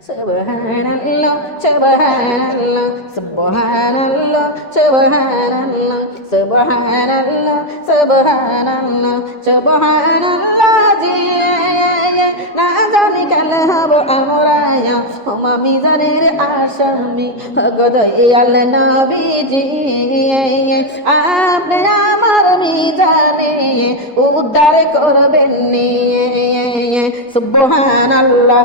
Subhanallah, Subhanallah, Subhanallah, Subhanallah, Subhanallah, Subhanallah, Subhanallah, জিয়ে না জানি কাল হব আমরায়া হোমা মিজানের আসামি গদই আল নবীজি আপনি আমার মিজানে উদ্ধার করবেন সুবহানাল্লাহ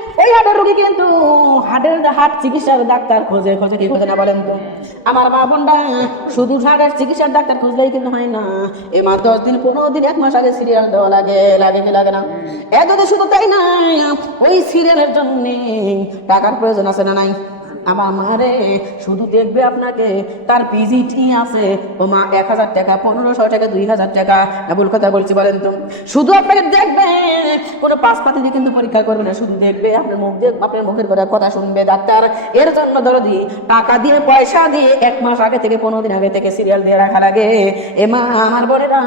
এই হাটের রোগী কিন্তু হার্টের হার্ট চিকিৎসার ডাক্তার খোঁজে খোঁজে কি খোঁজে না বলেন তো? আমার মা বোনটা শুধু হার্টের চিকিৎসার ডাক্তার খুঁজলেই কিন্তু হয় না। এই মা দশ দিন, পনেরো দিন, এক মাস আগে সিরিয়াল দেওয়া লাগে লাগে কি লাগে না? এত শুধু তাই না, ওই সিরিয়ালের জন্যে টাকার প্রয়োজন আছে না নাই? আমার মারে শুধু দেখবে আপনাকে। তার পিজিটি আছে। ও মা এক হাজার টাকা, পনেরোশো টাকা, দুই হাজার টাকা। ভুল কথা বলছি, বলেন তো। শুধু আপনাকে দেখবে। কোনো পাস পাতি দিয়ে কিন্তু পরীক্ষা করবে না। শুধু দেখবে আপনার মুখ দিয়ে, আপনার মুখের করে কথা শুনবে ডাক্তার। এর জন্য ধরো দি টাকা দিয়ে, পয়সা দিয়ে এক মাস আগে থেকে পনেরো দিন আগে থেকে সিরিয়াল দিয়ে রাখা লাগে। এ মা, আমার বোনেরা,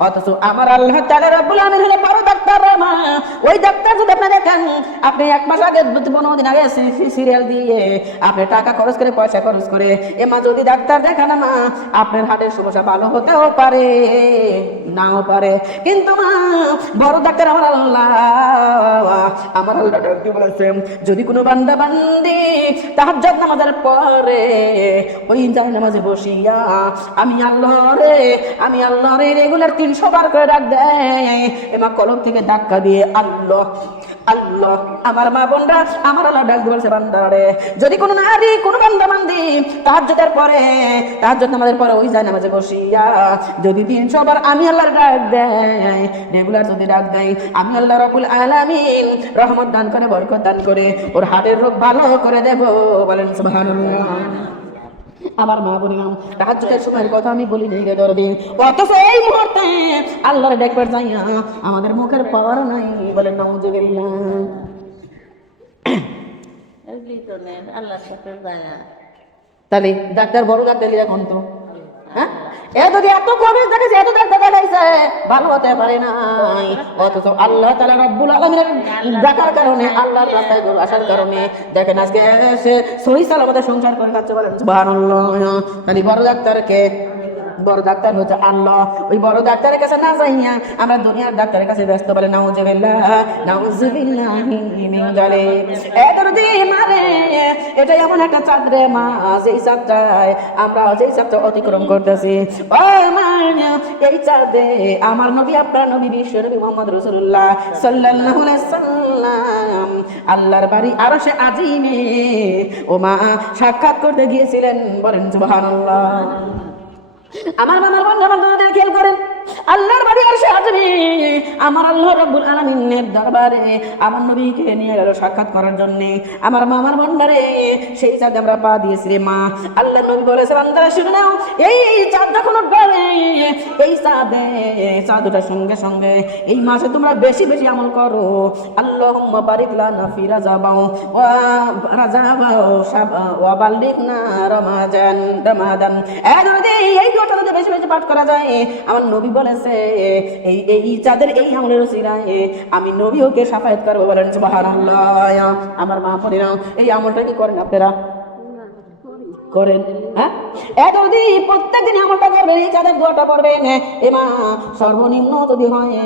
অথচ আমার আল্লাহ তাআলা রব্বুল আমিন হলো বড় ডাক্তার মা। ওই ডাক্তার যদি আপনি দেখেন আপনি এক মাস আগে পনেরো দিন আগে সিরিয়াল দিয়ে আপনি টাকা খরচ করে, পয়সা খরচ করে, এ মা যদি ডাক্তার দেখান মা আপনার হার্টের সমস্যা ভালো হতেও পারে, নাও পারে। কিন্তু মা, বড় ডাক্তার আমার আল্লাহ আমার আল্লাহ কি বলেছেন যদি কোনো বান্দা বান্দি তাহাজ্জুদ নামাজের পরে ওই যায় নামাজে বসিয়া আমি আল্লাহ রে, আমি আল্লাহ রে রেগুলার তিনশো বার করে ডাক দেয় এমা কলম থেকে ধাক্কা দিয়ে আল্লাহ আল্লাহ। আমার মা বোনরা, আমার আল্লাহ ডাক বান্দারে, যদি কোনো নারী, কোনো বান্দা বান্দি তাহাজ্জুদের পরে, তাহাজ্জুদ নামাজের পরে ওই যায় নামাজে বসিয়া যদি তিনশো বার আমি আল্লাহর ডাক দেয়, রেগুলার যদি ডাক দেয়, আমি আল্লাহ রবুল আলামিন রহমত দান করে, বরকত দান করে, ওর হাটের রোগ ভালো করে দেব, বলেন আমার মা বলি নাম রাজ্যের সময়ের কথা আমি বলি নেই রে দরদি। অথচ এই মুহূর্তে আল্লাহর দেখবার যাইয়া আমাদের মুখের পাওয়ার নাই বলে নাউজুবিল্লাহ। আল্লাহর সাথে যায়। তাহলে ডাক্তার বড় ডাক্তার এখন তো। এ যদি এত কবে দেখেছে, এত ডাক্তার দেখাইছে, ভালো হতে পারে নাই। অথচ আল্লাহ তাআলা রব্বুল আলামিনের ডাকার কারণে, আল্লাহর রাস্তায় গরু আসার কারণে, দেখেন আজকে সে সহি সালামতে সংসার করে খাচ্ছে বলেন তাহলে বড় ডাক্তারকে, বড় ডাক্তার হচ্ছে আল্লাহ। ওই বড় ডাক্তারের কাছে না যাইয়া আমরা দুনিয়ার ডাক্তারের কাছে ব্যস্ত বলে নাউজুবিল্লাহ, নাউজুবিল্লাহি মিন জালিক এটা যদি মানে এটা এমন একটা চাঁদ রে মা যেই চাঁদটায় আমরা যেই চাঁদটা অতিক্রম করতেছি। এই চাঁদে আমার নবী, আপনার নবী, বিশ্ব নবী মোহাম্মদ রসুল্লাহ আলাইহি সাল্লাম আল্লাহর বাড়ি আরশে আজিমে, ও মা, সাক্ষাৎ করতে গিয়েছিলেন। বলেন, সুবহানাল্লাহ। আমার মামার বন্ধু দরদের খেয়াল করেন। আল্লাহর বাড়ি আর সে আসবে। আমার আল্লাহ রব্বুল আলামিনের দরবারে আমার নবীকে নিয়ে গেল সাক্ষাৎ করার জন্য। আমার মামার বন্ডারে সেই চাঁদে আমরা পা দিয়েছি রে মা। আল্লাহ নবী বলেছে, বান্দারা শুনে নাও, এই চাঁদ যখন উঠবে, এই চাঁদে চাঁদ ওঠার সঙ্গে সঙ্গে এই মাসে তোমরা বেশি বেশি আমল করো। আল্লাহ বারিক লানা ফি রাজাবাও ওয়া রাজাবাও ওয়া বাল্লিগনা রমাজান, রমাদান। এই এই দুটো যদি বেশি বেশি পাঠ করা যায়, আমার নবী বলেছে এই এই যাদের এই আমলের সিরায় আমি নবী ওকে সাফায়াত করব বলেন আমার মা পরিরাম এই আমলটা কি করেন আপনারা? করেন হ্যাঁ? এত যদি প্রত্যেক দিন আমলটা করবেন, এই চাঁদের দোয়াটা পড়বেন এ মা, সর্বনিম্ন যদি হয়,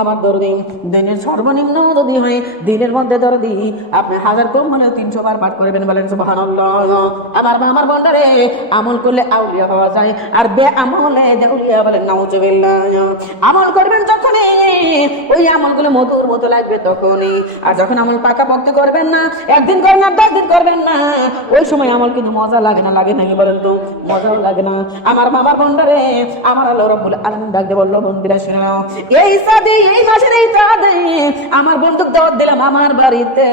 আমার দরদি দিনের সর্বনিম্ন যদি হয় দিনের মধ্যে দরদি, আপনি হাজার কম হলে তিনশো বার পাঠ করবেন, বলেন সুবহানাল্লাহ। আমার মা, আমার বন্ডারে আমল করলে আউলিয়া হওয়া যায়, আর বে আমলে দেউলিয়া বলেন, নাউজুবিল্লাহ। আমল করবেন যখনই, ওই আমলগুলো মধুর মতো লাগবে তখনই। আর যখন আমল পাকা পক্ত করবেন না, একদিন করবেন না দশ দিন করবেন না, ওই সময় আমল কিন্তু মজা লাগে না, লাগে নাকি বলেন তো, মজাও লাগে না। আমার বাবার বোন বন্ডারে আমার আল্লাহ রব্বুল আলামিন ডাক দিয়ে বলল বন্ধুরা শোনো এই সাদে এই মাসের এই চাঁদে, আমার বন্দুক দাওয়াত দিলাম আমার বাড়িতে।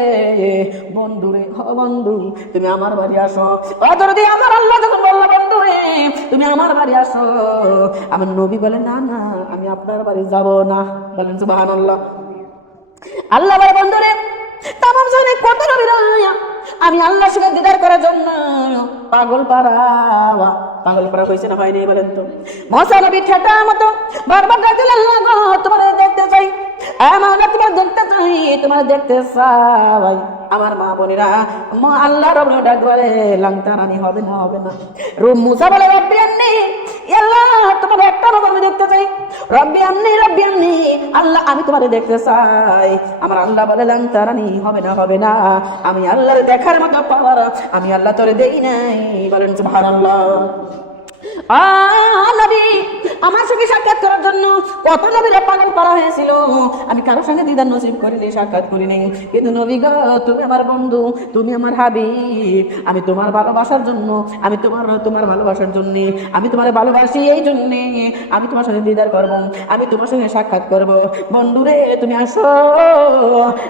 বন্ধুরে হ বন্ধু, তুমি আমার বাড়ি আসো। অদরদি আমার আল্লাহ যখন বলল, বন্ধুরে, তুমি আমার বাড়ি আসো। আমার নবী বলে, না না, আমি আপনার বাড়ি যাব না। বলেন, সুবহানাল্লাহ। আল্লাহ বলে, বন্ধুরে, তামাম জানে কত নবীরা আমি আল্লাহর সঙ্গে দিদার করার জন্য। পাগল পাড়া পাগল পাড়া হয়েছে না হয়নি বলেন তো? মশা নবী ঠেটা মতো বারবার ডাকতে গো, তোমার দেখতে চাই। আমার তোমার দেখতে চাই, তোমার দেখতে চাই। আমার মা বোনেরা আল্লাহ রব ডাক বলে লাংটা হবে না হবে না। রুম মুসা বলে, রব্বি আন্নি আল্লাহ তোমার একটা রব আমি দেখতে চাই। রব্বি আন্নি রব্বি আন্নি, আল্লাহ, আমি তোমারে দেখতে চাই। আমার আল্লাহ বলে লাংটা রানী হবে না হবে না। আমি আল্লাহর দেখার মতো পাওয়ার, আমি আল্লাহ তোরে দেই নাই। বলেন, সুবহানাল্লাহ। আমার সঙ্গে সাক্ষাৎ করার জন্য কত নবীরা পাগল করা হয়েছিল? আমি কারোর সঙ্গে দিদার নসিব করিনি সাক্ষাৎ করিনি। কিন্তু নবী তুমি আমার বন্ধু তুমি আমার হাবিব। আমি তোমার ভালোবাসার জন্য আমি তোমার তোমার ভালোবাসার জন্য আমি তোমার ভালোবাসি এই জন্য। আমি তোমার সঙ্গে দিদার করব আমি তোমার সঙ্গে সাক্ষাৎ করব। বন্ধুরে তুমি আসো।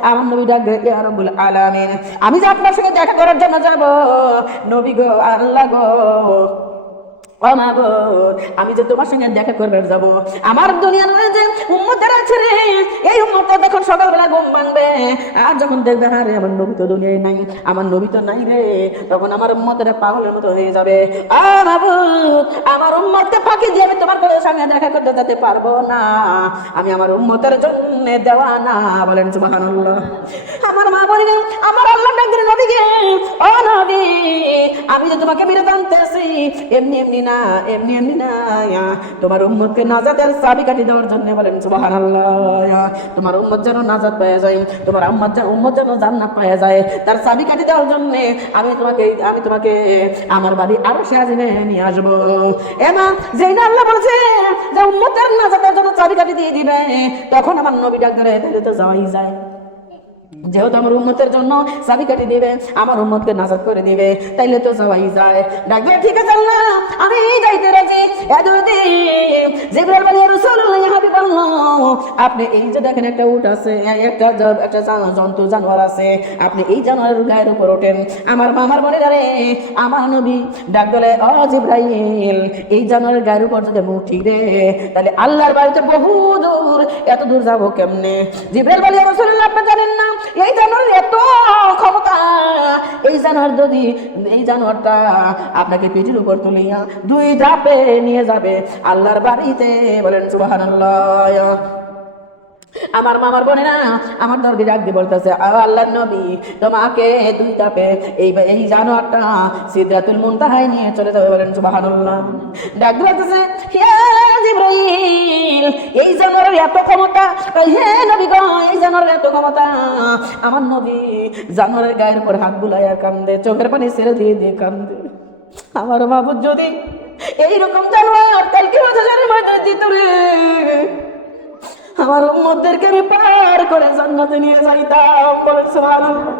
আমার নবী ডাক রব্বুল আলামিন আমি যে আপনার সঙ্গে দেখা করার জন্য যাব? নবী গো আল্লাহ গো, আমি যে তোমার সঙ্গে দেখা করবে যাব, আমার দুনিয়ার মধ্যে উম্মতের আছে রে। এই উম্মতটা যখন সকালবেলা ঘুম ভাঙবে, আর যখন দেখবে হ্যাঁ রে আমার নবী তো দুনিয়ায় নাই, আমার নবী তো নাই রে, তখন আমার উম্মতের পাগলের মতো হয়ে যাবে। আমার উম্মতকে ফাঁকি দিয়ে আমি তোমার সঙ্গে দেখা করতে যেতে পারব না। আমি আমার উম্মতের জন্য দেওয়া না, বলেন সুবহানাল্লাহ। আমার মা বলি আমার আল্লাহ ডাকদের নবীকে, ও নবী, আমি যে তোমাকে মেরে টানতেছি এমনি এমনি না এমনি এমনি না তোমার উম্মতকে নাজাতের চাবি কাটি দেওয়ার জন্য বলেন ইয়া, তোমার উম্মত যেন নাজাত যায় তোমার উম্মত যেন উম্মত যেন জান্নাত যায় তার চাবি কাটি দেওয়ার জন্য আমি তোমাকে আমি তোমাকে আমার বাড়ি আরও সাজিনে নিয়ে আসব। এমা যেই না আল্লাহ বলছে যে উম্মতের নাজাতের জন্য চাবি কাটি দিয়ে দিবে তখন আমার নবী ডাক ধরে তাহলে তো যাওয়াই যায়। যেহেতু আমার উন্মতের জন্য চাবি কাটি দিবে, আমার উন্মতকে নাজাদ করে দিবে, তাইলে তো সবাই যায়। ডাকবে ঠিক আছে আমি যাইতে রাজি। রাসূলুল্লাহ হাবিব আপনি এই যে দেখেন একটা উট আছে, একটা একটা জন্তু, জানোয়ার আছে, আপনি এই জানোয়ারের গায়ের উপর ওঠেন। আমার মামার বলে রে, আমার নবী ডাক বলে ও জিব্রাইল, এই জানোয়ারের গায়ের উপর যদি মুঠি রে, তাহলে আল্লাহর বাড়িতে বহু দূর, এত দূর যাব কেমনে? জিব্রাইল বলে রাসূলুল্লাহ, আপনি জানেন না এই জানোয়ারের এত ক্ষমতা, এই জানোয়ার যদি, এই জানোয়ারটা আপনাকে পিঠের উপর তুলিয়া দুই ধাপে নিয়ে যাবে, আল্লাহর বাড়িতে বলেন, সুবহানাল্লাহ। আমার মামার বোনে না আমার দরদি ডাক দিয়ে বলতেছে আল্লাহ নবী, তোমাকে দুই তাপে এই এই জানোয়ারটা সিদ্রাতুল মুনতাহায় নিয়ে চলে যাবে বলেন সুবহানাল্লাহ। ডাক বলতেছে এই জানোয়ারের এত ক্ষমতা, হে নবী গো, এই জানোয়ারের এত ক্ষমতা, আমার নবী জানোয়ারের গায়ের উপর হাত বুলাইয়া কান্দে, চোখের পানি ছেড়ে দিয়ে দিয়ে কান্দে। আমার বাবু যদি এইরকম জানোয়ার কালকে বাজারের মধ্যে দিত রে আমার উম্মতদেরকে আমি পার করে জান্নাতে নিয়ে যাইতাম, বলে সুবহানাল্লাহ।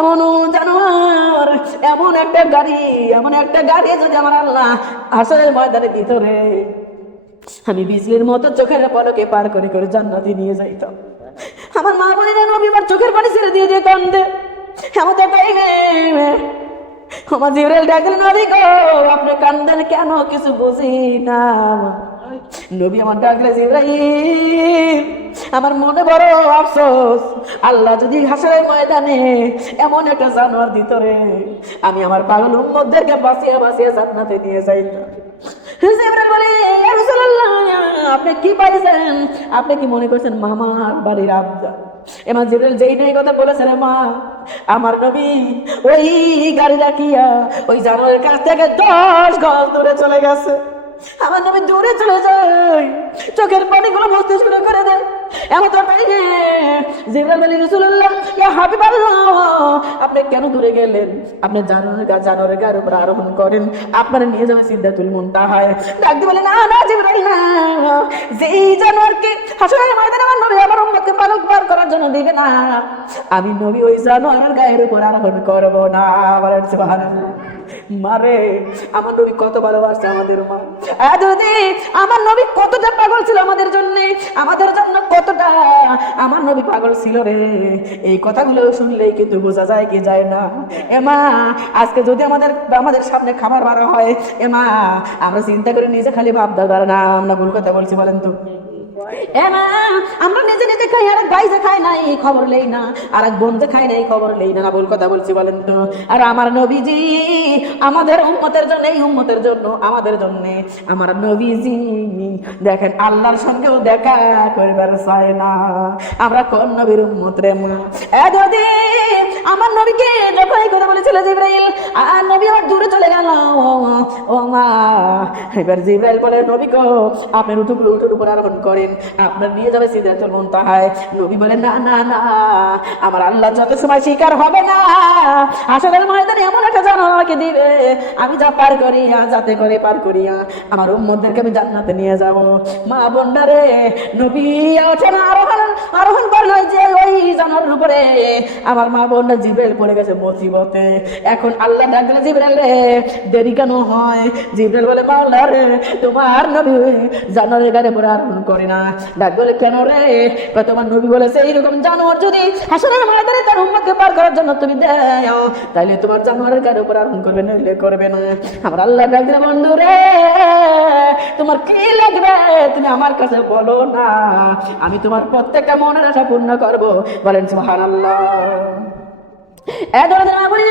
এমন জানোয়ার, এমন একটা গাড়ি, এমন একটা গাড়ি যদি আমার আল্লাহ আসলে ময়দানে দিত রে আমি বিজলির মতো চোখের পলকে পার করে করে জান্নাতে নিয়ে যাইতাম আমার মা না নবীবার চোখের পানি ছেড়ে দিয়ে দিয়ে কান্দে এমন টাইমে আমার জিবরাইল ডাকলেন, নবী গো, আপনি কান্দেন কেন? কিছু বুঝি না নবী আমার ডাকলে, জিবরাইল, আমার মনে বড় আফসোস, আল্লাহ যদি হাসরের ময়দানে এমন একটা জানোয়ার দিত রে, আমি আমার পাগল উম্মতদেরকে বাঁচিয়ে বাঁচিয়ে জান্নাতে নিয়ে জিবরাইল বলে আপনি কি পাইছেন? আপনি কি মনে করছেন মামার বাড়ির আবদা এমা জিবরিল যেই নাই কথা বলেছে রে মা, আমার নবী ওই গাড়ি রাখিয়া ওই জানোয়ারের কাছ থেকে দশ গজ দূরে চলে গেছে। আমার নবী দূরে চলে যায় চোখের পানিগুলো মস্তিষ্ক করে দেয়। এমন তো জিবরাইল আলী হাবিবাল্লাহ, আপনি কেন দূরে গেলেন? আপনি জানোয়ারের গা গায়ের উপর আরোহণ করেন। আপনারা নিয়ে যাবেন সিদ্ধাতুল মুনতাহায়। ডাক বলে, না না না। যেই জানোয়ারকে হাসরের ময়দানে আমার নবী, আমার উম্মতকে পালন পার করার জন্য দিবে না। আমি নবী, ওই জানোয়ারের গায়ের উপর আরোহণ করব না। বলেন সুবহানাল্লাহ। মারে। আমার নবী কত ভালোবাসছে আমাদের মা। যদি আমার নবী কতটা পাগল ছিল আমাদের জন্য আমাদের জন্য কতটা, আমার নবী পাগল ছিল রে। এই কথাগুলো শুনলেই কিন্তু বোঝা যায় কি যায় না। এমা আজকে যদি আমাদের আমাদের সামনে খাবার বাড়া হয় এমা আমরা চিন্তা করে নিজে খালি ভাব দাদা না আমরা ভুল কথা বলছি, বলেন তো। আমরা নিজে নিজে খাই, আর এক ভাই যে খবর নেই না। আর এক বোন যে খবর নেই না। ভুল কথা বলছি বলেন তো? আর আমার নবীজি, আমাদের উম্মতের জন্য, এই উম্মতের জন্য, আমাদের জন্য। আমার নবীজি, দেখেন, আল্লাহর সঙ্গেও দেখা চায় না। আমরা কোন নবীর উম্মত রে মা? আমার নবীকে যখন এই কথা বলেছিল জিব্রাইল, আর নবী আমার দূরে চলে গেল, ও মা, এবার জিব্রাইল বলে, নবী গো, আপনার উঠুক উঠুর উপর আরোহণ করেন আপনার নিয়ে যাবে সিদ্ধার্থ মন্তাহায় নবী বলে না না না, আমার আল্লাহ যত সময় শিকার হবে না আসলে ময়দানে এমন একটা জানো আমাকে দিবে। আমি যা পার করিয়া, যাতে করে পার করিয়া, আমার উম্মদেরকে আমি জান্নাতে নিয়ে যাব। মা বন্ডারে নবী ওঠে না আরোহণ আরোহণ করল যে ওই জানোয়ারের উপরে। আমার মা বোনটা জিব্রাইল পড়ে গেছে মুসিবতে। এখন আল্লাহ ডাক দিলে জিব্রাইল রে, দেরি কেন হয়? জিব্রাইল বলে মাওলা রে তোমার নবী জানোয়ারের গাড়ি পরে আরোহণ করে না। ডাক বলে, কেন রে? তোমার নবী বলেছে, এইরকম জানোয়ার যদি হাসনের ময়দানে তার উম্মতকে পার করার জন্য তুমি দেও, তাইলে তোমার জানোয়ারের গাড়ি উপর আরোহণ করবে, নইলে করবে না। আমার আল্লাহ ডাক বন্ধু রে, তোমার কি লাগবে? তুমি আমার কাছে বলো না। আমি তোমার প্রত্যেকটা মনের আশা পূর্ণ করব। বলেন, সুবহানাল্লাহ। এ দরদের মা বলি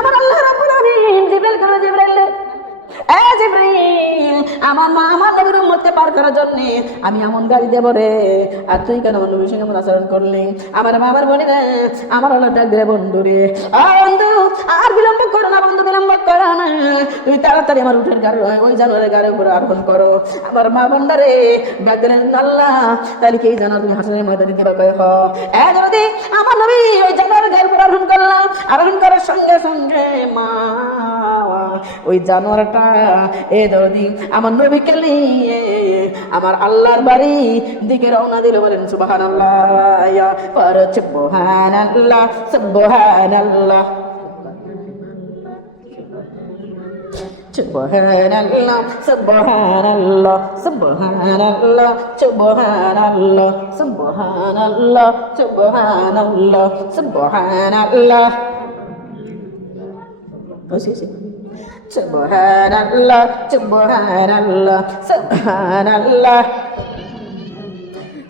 আমার আল্লাহ রাব্বুল আলামিন জিবরাইল করে জিবরাইল। আমার মা আমার নবীর উম্মতকে পার করার জন্য আমি এমন গাড়ি দেব রে। আর তুই কেন নবীর সঙ্গে আচরণ করলি? আমার বাবার বলি রে আমার হলো ডাক দিলে বন্ধু রে। বন্ধু আর বিলম্ব করো না বন্ধু, বিলম্ব করো না। তুমি তাড়াতাড়ি আমার উঠের গাড়ি ওই জানোয়ারের গাড়ির উপরে আরোহণ করো। আমার মা বন্ডারে ডাক দিলেন আল্লাহ। তাহলে কি জানো তুমি হাসনের ময়দানে দিবা কয় হ যদি আমার নবী ওই জানোয়ারের গাড়ির উপর আরোহণ করলাম আরোহণ করার সঙ্গে সঙ্গে মা, ওই জানোয়ারটা, এ দরদি আমার নবীকে নিয়ে আমার আল্লাহর বাড়ি দিকে রওনা দিল বলেন সুবাহান আল্লাহ পর সুবহান আল্লাহ সুবহান আল্লাহ Subhanallah, subhanallah, subhanallah, subhanallah, subhanallah, subhanallah, subhanallah. Oh, sí, sí. Subhanallah, subhanallah, subhanallah.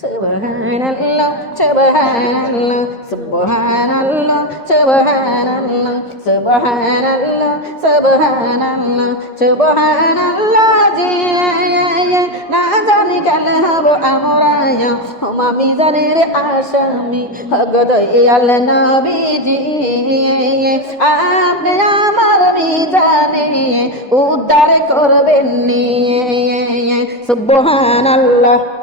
Subhanallah, Subhanallah, Subhanallah, Subhanallah, Subhanallah, Subhanallah, Subhanallah, জি না জানি কাল হব আমরা আমি জানের আসামি হগদয়াল নবীজি আপনি আমার বিজানে উদ্ধার করবেন নিয়ে সুবহানাল্লাহ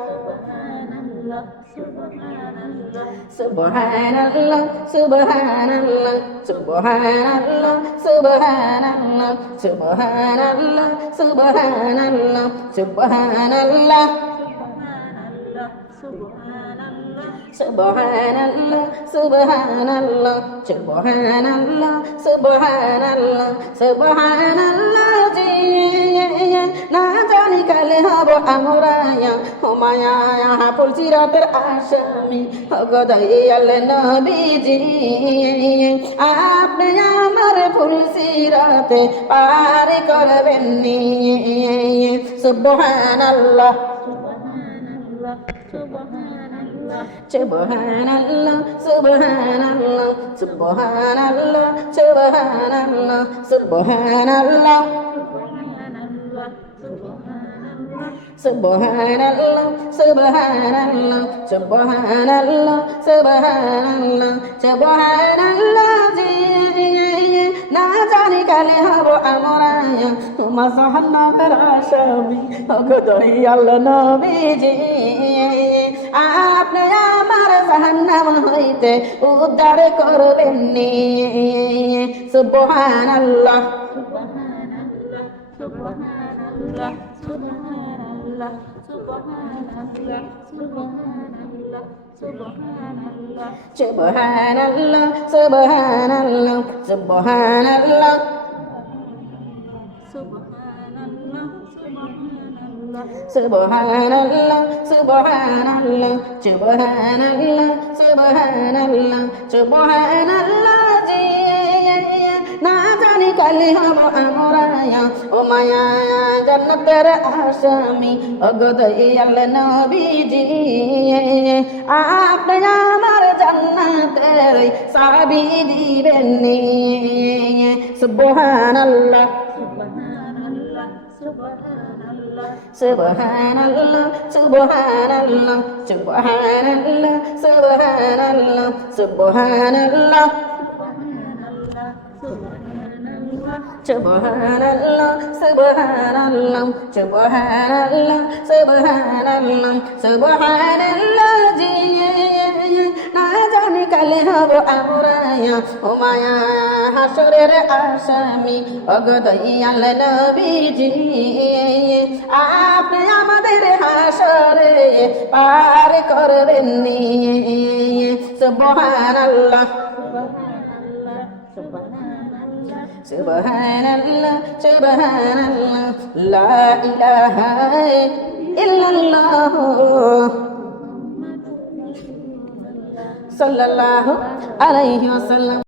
സുബഹാനല്ല സുബഹാനല്ല സുബഹാനല്ല സുബഹാനല്ല സുബഹാനല്ല സുബഹാനല്ല സുബഹാനല്ല. জি না জানি কালে হব আমরা হুমায়া পড়ছি রাতের আসামি গদাইয়াল নবীজি আপনি আমার ফুলসি রাতে পার করবেন সুবহানাল্লাহ Subhanallah, Subhanallah, Subhanallah, Subhanallah, Subhanallah. সুবহানাল্লাহ সুবহানাল্লাহ সুবহানাল্লাহ সুবহানাল্লাহ সুবহানাল্লাহ জি না জানি কালে হব আমরা। তোমার জাহান্নামের আসামি অগদই আল্লাহ নবীজি। আমার জাহান্নাম হইতে উদ্ধার করবেননি। সুবহান আল্লাহ সুবহান আল্লাহ সুবহান আল্লাহ সুবহান আল্লাহ সুবহান সুবহানাল্লাহ সুবহানাল্লাহ সুবহানাল্লাহ সুবহানাল্লাহ সুবহানাল্লাহ জি না জানি কালি হব আমরা ও মায়া জান্নাতের আসামি অগদ ইয়াল নবীজি। আপনি আমার জান্নাতের সাবি দিবেন সুবহানাল্লাহ। سبحان الله سبحان الله سبحان الله سبحان الله سبحان الله سبحان الله سبحان الله سبحان الله جي না জানি কালে হব আমরা ও মায়া, হাসরের আসামি অগদই নবীজি। আপনি আমাদের হাসরে পার করবেন নি। সুবহানাল্লাহ। সুবহানাল্লাহ সুবহানাল্লাহ। লা ইলাহা ইল্লাল্লাহ। সাল্লাল্লাহু আলাইহি ওয়াসাল্লাম